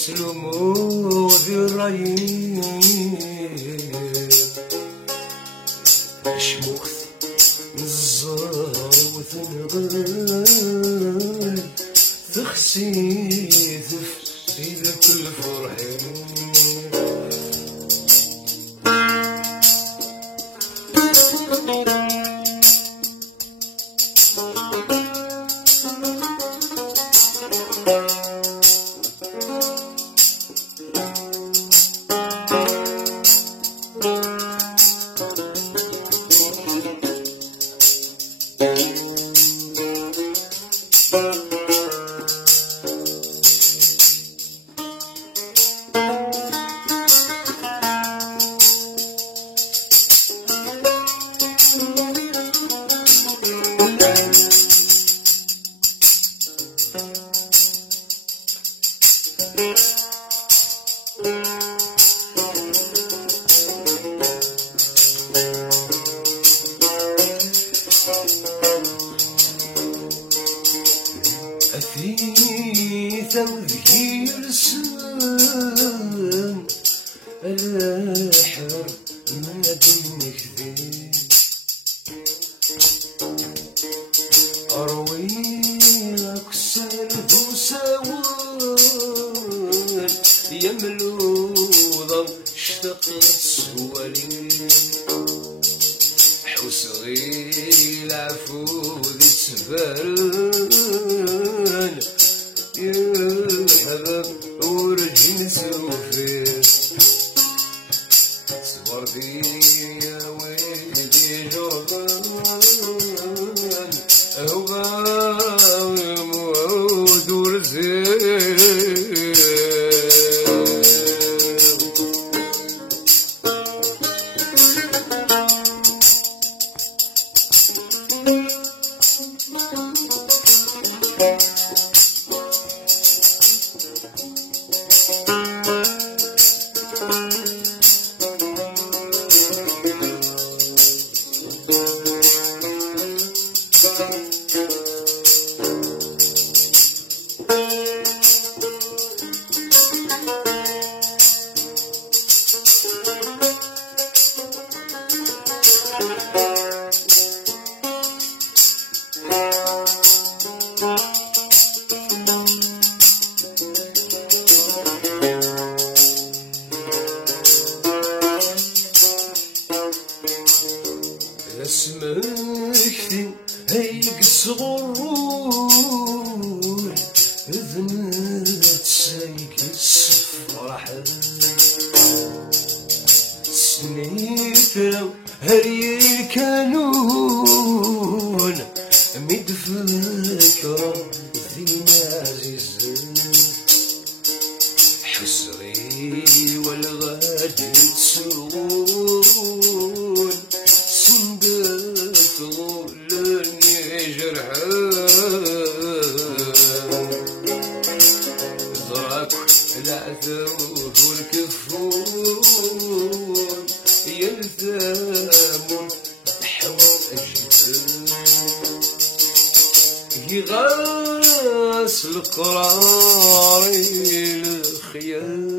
سلمو ذي الرأي شموخ نزار وثنغل تخسي تفسي لكل فرحين أثيثا ذكي رسم الحر ما دنك ذي أروي أكسر ذو سوال يملوضا اشتقت سوالي حسغي العفو ذي تبان يحبب ورجل سوفي صبر في يا ويلي جربان هو الموعود ورزيق اسمك هيك صغور ذنت سيك السفرح سنيت لو هري الكانون مدفكرة ذي عزيز حسري والغادي تسرون سندت غلني جرحان ضرك العذاب والكفون يلزمون حوض أجهل يغاس القرار الخيال